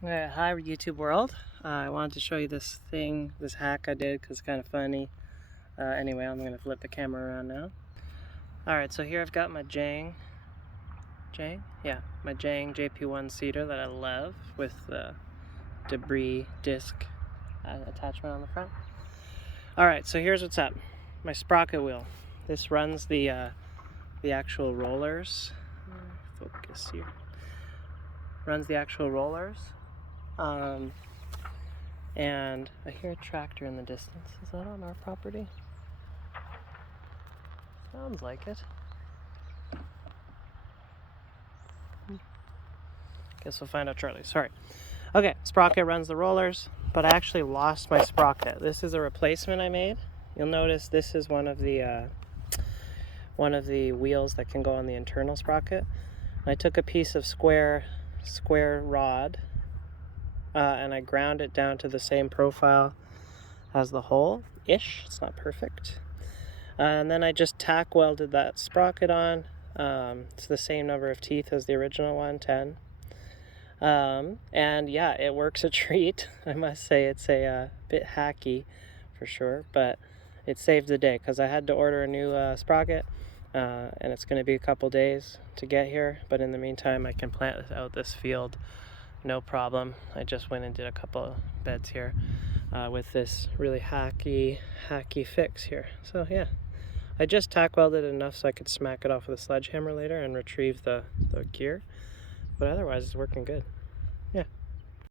Hi YouTube world. I wanted to show you this hack I did because it's kind of funny. Anyway, I'm going to flip the camera around now. Alright, so here I've got my Jang? Yeah, my Jang JP-1 seeder that I love with the debris disc attachment on the front. Alright, so here's what's up. My sprocket wheel. This runs the actual rollers. Focus here. Runs the actual rollers. And I hear a tractor in the distance. Is that on our property? Sounds like it. Guess we'll find out shortly. Sorry. Okay, sprocket runs the rollers, but I actually lost my sprocket. This is a replacement I made. You'll notice this is one of the wheels that can go on the internal sprocket. I took a piece of square rod and I ground it down to the same profile as the hole-ish. It's not perfect. And then I just tack welded that sprocket on. It's the same number of teeth as the original one, 10. And yeah, it works a treat. I must say it's a bit hacky for sure, but it saved the day because I had to order a new sprocket and it's going to be a couple days to get here. But in the meantime, I can plant out this field no problem. I just went and did a couple beds here with this really hacky fix here. So yeah, I just tack welded it enough so I could smack it off with a sledgehammer later and retrieve the gear, but otherwise it's working good.